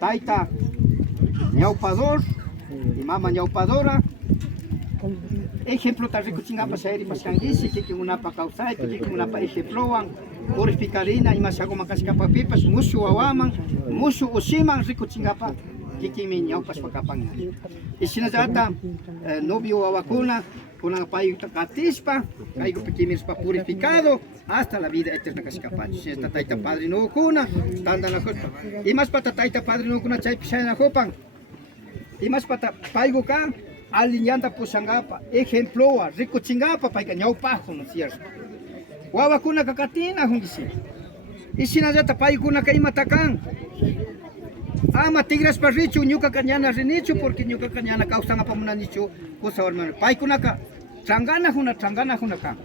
taita ñawpador y mama ñawpadora. Ejemplo ta rikuchingapa sayri pasangisi kiki unapa kausay kiki unapa ejemploan purificarina y masago makaskapa pipas musu wawaman musu usiman rikuchingapa kiki mi ñawpas pakapanga. Y sinazata novio wawakuna kuna payu katispa kaigo pikimispa purificado hasta la vida eterna kaskapacho. Si esta taita padre no kuna tanda na hopa. Y más pata taita padre no kuna chay pisana hopan. Y más pata paigo ka aliñanda pusangapa ejemploa rikuchingapa paika ñawpajo no cierto. Wawakuna kakatina hundisi. Y sinazata paigo kuna kaimatakan. Ama tigres parrichu ñuka kañana rinichu porque ñuka kañana causan apamunanichu cosa hermano paikunaka trangana hunaka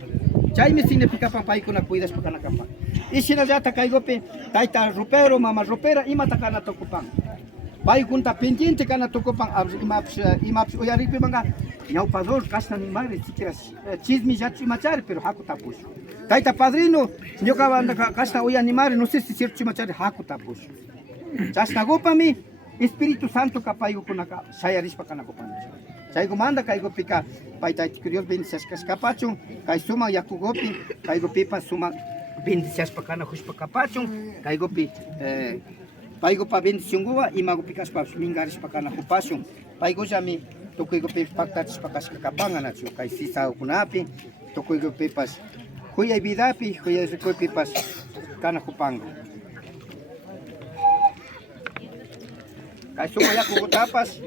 chaymi significa paikuna cuidas pakana kapa y si na yata kaigope taita ropero mama ropera ima takana tokupan paikunta pendiente kana tokupan imaps oyaripi manga ñawpador kasna ni madre siquiera chismi ya chimachar pero haku tapus taita padrino ñuka banda kasna oy animar no sé si cierto chimachar haku tapus Chasnagopami, Espíritu Santo kapayo kunaka, sayaris pakanakopani. Chaygo manda kaigo pika, paitaiti Dios bendiciones kaskapachun, kai suma yakugopi, kaigo pipa suma bendiciones pakana hush pakapachun, kaigo pi, paigo pa bendición goa, imago pikas pa mingaris pakana hupachun, paigo jami, tokuigo pi paktatis pakaskapanga nacho, kai sisa kunapi, tokuigo pipas, huya vidapi, huya rekoi pipas kana hupango. Kay suma ya kugutapas,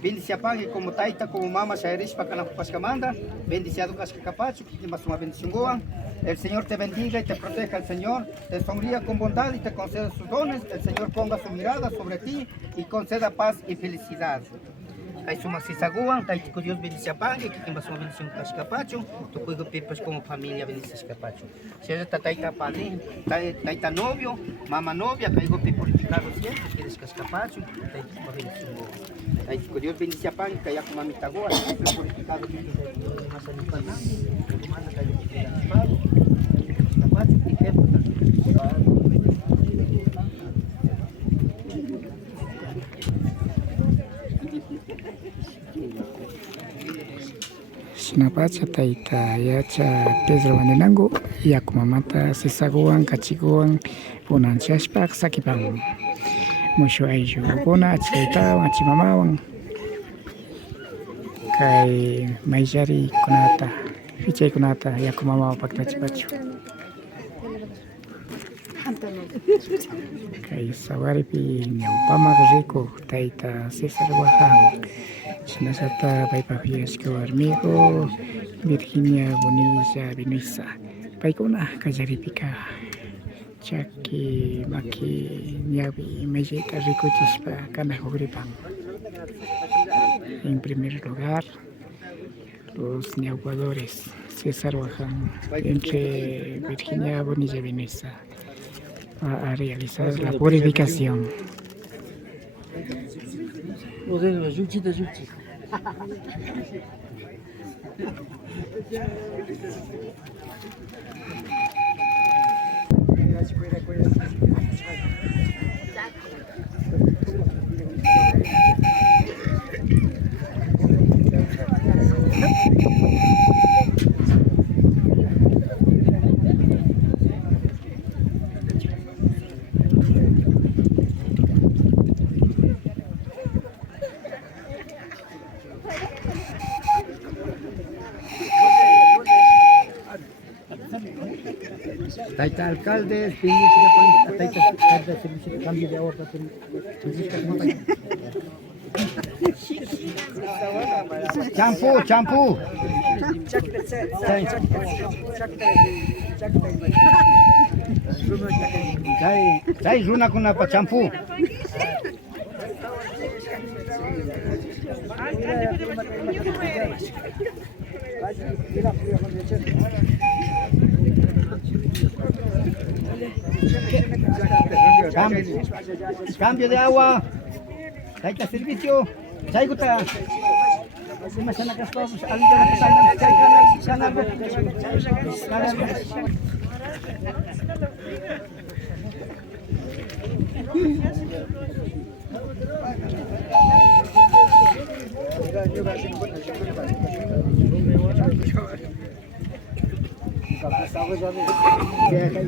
bendiciapagi como taita, como mama, saeris para pascamanda, bendiciado cascapacho, que más una bendición goa. El Señor te bendiga y te proteja, el Señor te sonría con bondad y te conceda sus dones, el Señor ponga su mirada sobre ti y conceda paz y felicidad. Kay suma sisaguan, taitico Dios bendiciapagi, que más una bendición cascapacho, tu puedo pues como familia bendiciascapacho. Si eres taita padre, taita novio, mama novia, caigo purificado siempre, quieres cascapacho, taitico bendición goa. Taitico Dios bendiciapagi, que ya como mamita goa, siempre purificado, más animal, manda caigo purificado, cascapacho, y que Sinapacha taita yacha Pedro Vanenango yakumamata sisaguan kachiguan unanchashpak sakipan musho ayu kuna achkaita achimamawan kai maijari kunata fichay kunata yakumamawa paktachipachu kai sawaripi ñawpamak riku taita César Wajan Sinasata Paipafiasco Armigo Virginia Bonilla Vinoisa Paikuna Callaripika Chaki Maki Ñavi Melleta Rico Chispa Canajogripan. En primer lugar, los ñaupadores César Huaján entre Virginia Bonilla Vinoisa a realizar la purificación. Taita alcalde, taita alcalde, cambio de ahorro, champú, champú. Chay runa kuna pa champú. Cambio de agua. Taita servicio. Chaiguta.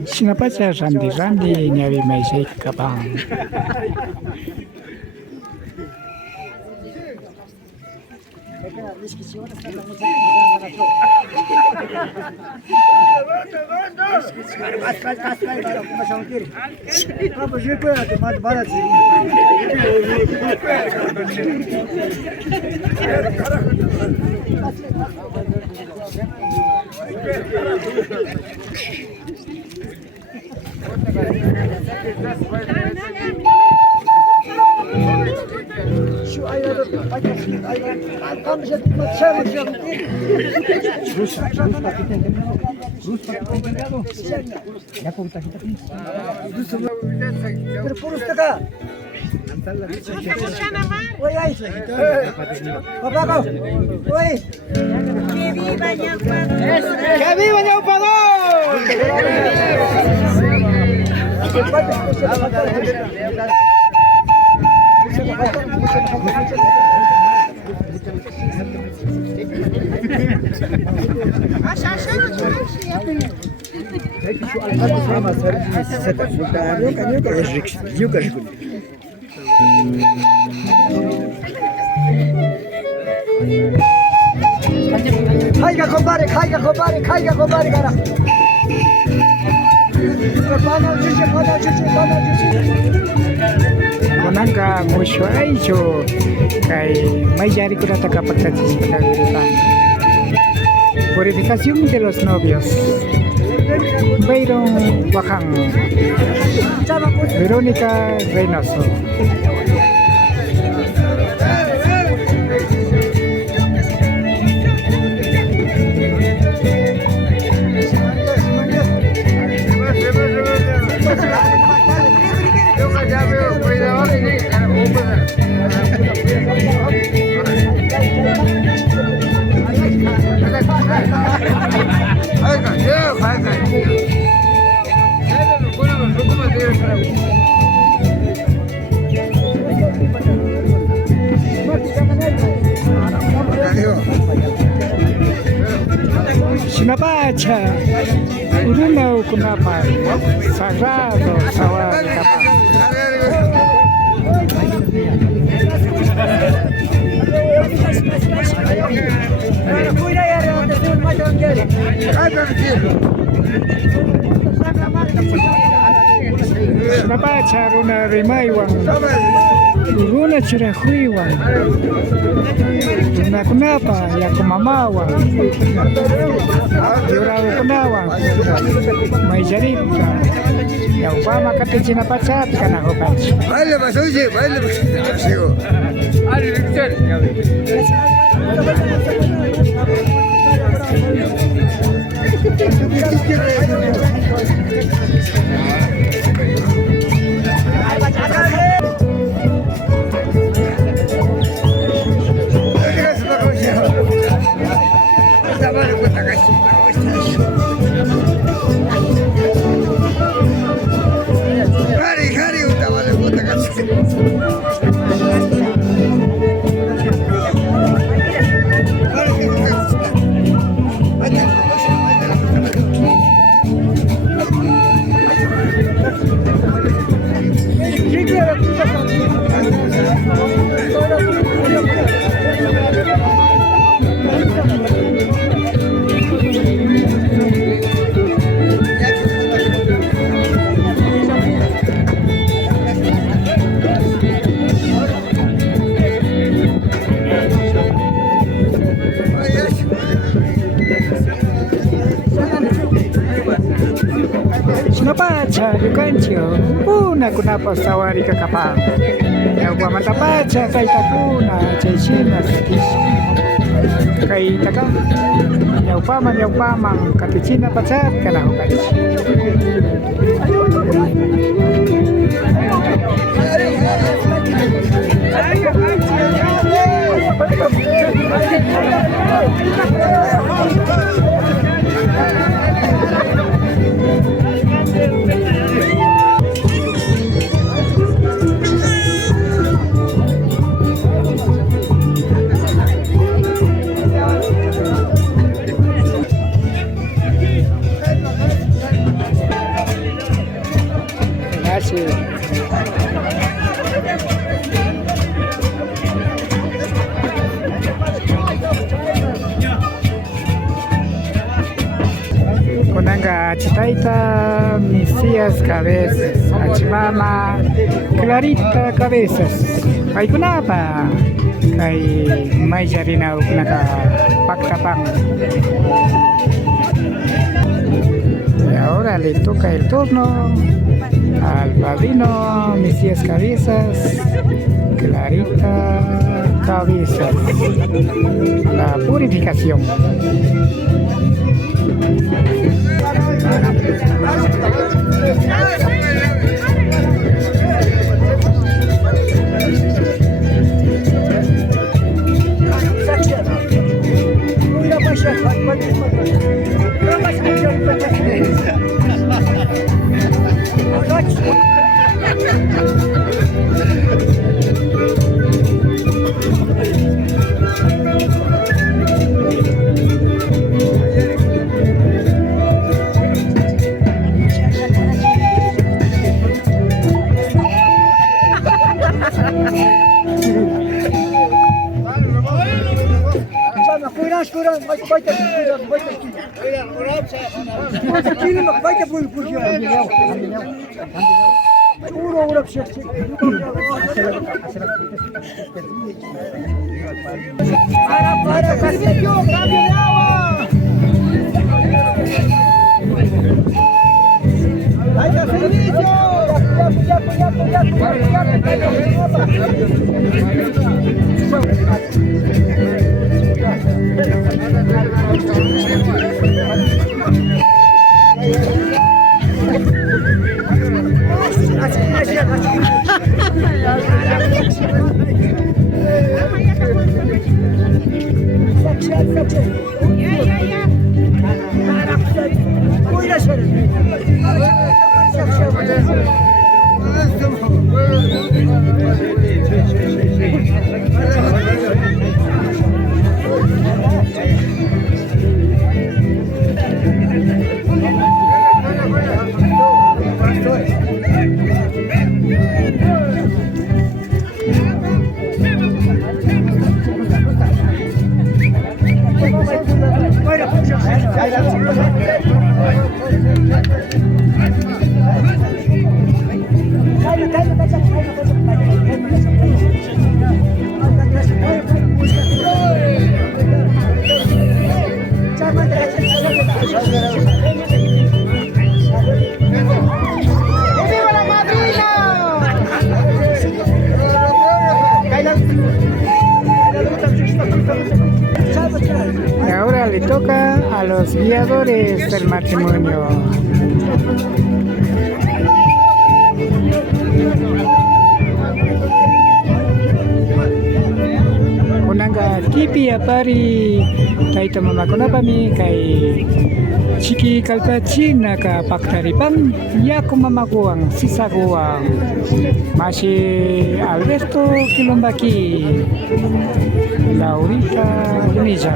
Sinapacha randi nyawi maisay kapang. ¡Que viva Caiga, compadre, caiga, compadre, caiga, compadre, cara. Konangka musyo ay so kay may jari ko na tagapagtatis pagkagiripan. Purificación de los novios. Mayroong wakang Veronica Reynoso. Sinapacha, urunaw kunapa, sagrado sawari kapang. Sinapacha runa rimaywang, runa chirahuiwang, runa kunapa yakumamawang, yuraw kunawang, may jarita, yaupama kati sinapachat ka na hukachi. Baile más, oye, baile más. Sigo. Hari, utawale puta casi. Sinapacha yukancho, una kunapa sawari ka kapang. Yaupamatapacha kay takuna, chay sina satis. Kay taka, yaupamang katichina pachat ka na hukachi. Achitaita Misias Cabezas, Achimama Clarita Cabezas. Paikunapa kay Mayjarina naka Pactapang. Y ahora le toca el turno al padrino Misias Cabezas, Clarita Cabezas. La purificación. Y ahora le toca a los guiadores del matrimonio. Kunanga kipi apari taita mama kunapami kay Chiki Kalpachina ka Pactaripan Yaku mamakuang sisakuang Masi Alberto Kilombaki Laurita Bonilla.